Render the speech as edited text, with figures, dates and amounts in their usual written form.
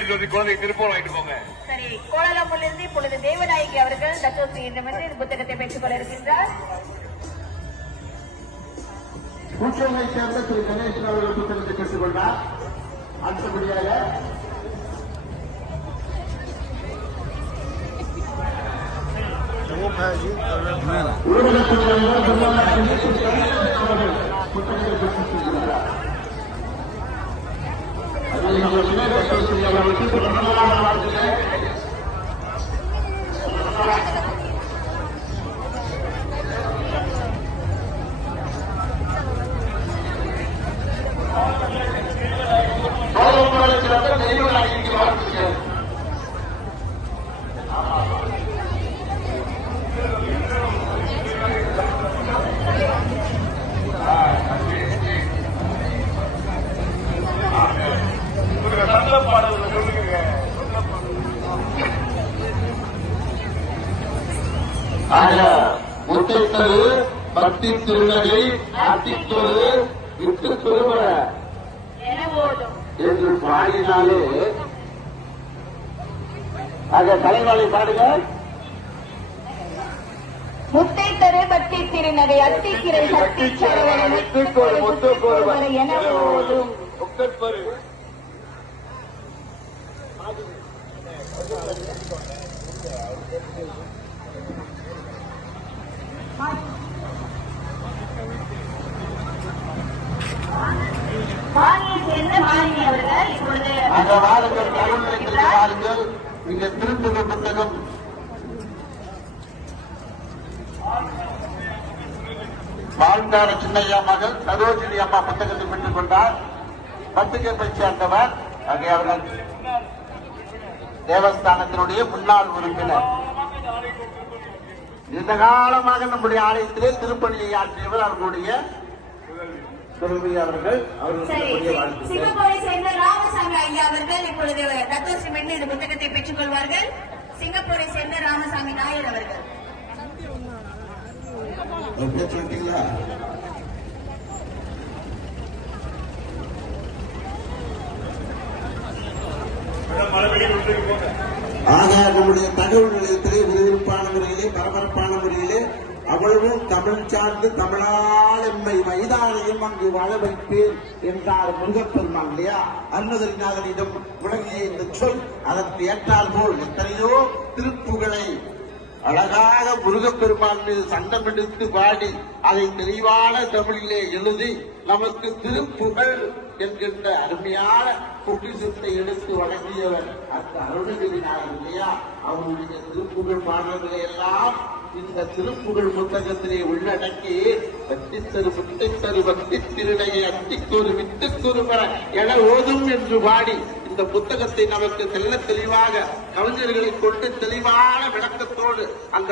பேர் சொல்லி குழந்தை திருப்பூர் வாங்கிட்டு போங்க. சரி, கோலாலம்பூரிலிருந்து இப்பொழுது தேவநாயகி அவர்கள் தத்துவஸ்ரீ என்ற புத்தகத்தை பெற்றுக் கொள்ள இருக்கின்றார். கூட்டுறவை சேர்ந்த திரு கணேசன் அவர்கள் புத்தகத்தை பெற்றுக் கொண்டார். அடுத்தபடியாக முத்தைத்தரு பக்தி திருநகை அத்தித்தொரு விட்டு திருமண என்று பாடினாலே ஆக தலைவாளை பாடுங்க. முத்தைத்தரு பக்தி திருநகை அத்திக்கிரை சக்தி சரவண என போதும் அந்த வாருங்கள் தகவல்களுக்கு வாருங்கள். இங்க திருப்புக புத்தகம் வாழ்ந்தார சின்னையா மகள் சரோஜினி அம்மா புத்தகத்தை பெற்றுக் கொண்டார். பத்துக்கப்பை சேர்ந்தவர். ஆகிய அவர்கள் தேவஸ்தானத்தினுடைய முன்னாள் உறுப்பினர். நீண்ட காலமாக நம்முடைய ஆலயத்திலே திருப்பணியை ஆற்றியவர் அவர்களுடைய அவர்கள். சிங்கப்பூரை சேர்ந்த ராமசாமி ஐயா அவர்கள் இப்பொழுது தத்துவஸ்ரீ மென்னு இந்த புத்தகத்தை பெற்றுக் கொள்வார்கள். சிங்கப்பூரை சேர்ந்த ராமசாமி நாயர் அவர்கள். ஆக நம்முடைய தகவல் நிலையத்திலே விறுவிறுப்பான முறையிலே பரபரப்பான முறையிலே அவ்வளவும் தமிழ் சார்ந்து தமிழால் எம்மை மைதானையும் அங்கு வாழ வைப்பேன் என்றார் முருகப்பெருமான் இல்லையா? அருணகிரிநாதனிடம் விளங்கிய இந்த சொல் அதற்கு ஏற்றால் போல் எத்தனையோ திருப்புகளை அழகாக முருகப்பெருமான் மீது சண்டமெடுத்து பாடி அதை தெளிவான தமிழிலே எழுதி நமக்கு திருப்புகழ் என்கின்ற அருமையான பொக்கிஷத்தை எடுத்து வழங்கியவர் அந்த அருணகிரிநாதன் இல்லையா? அவருடைய திருப்புகழ் பாடல்களை எல்லாம் இந்த திருப்புகழ் புத்தகத்திலே உள்ளடக்கி பக்தித்தரு முத்தைத்தரு பக்தி திருநகை அத்திக்கொரு வித்துக்குருமர என ஓதும் என்று பாடி இந்த புத்தகத்தை நமக்கு தெல்ல தெளிவாக கவிஞர்களை கொண்டு தெளிவான விளக்கத்தோடு அந்த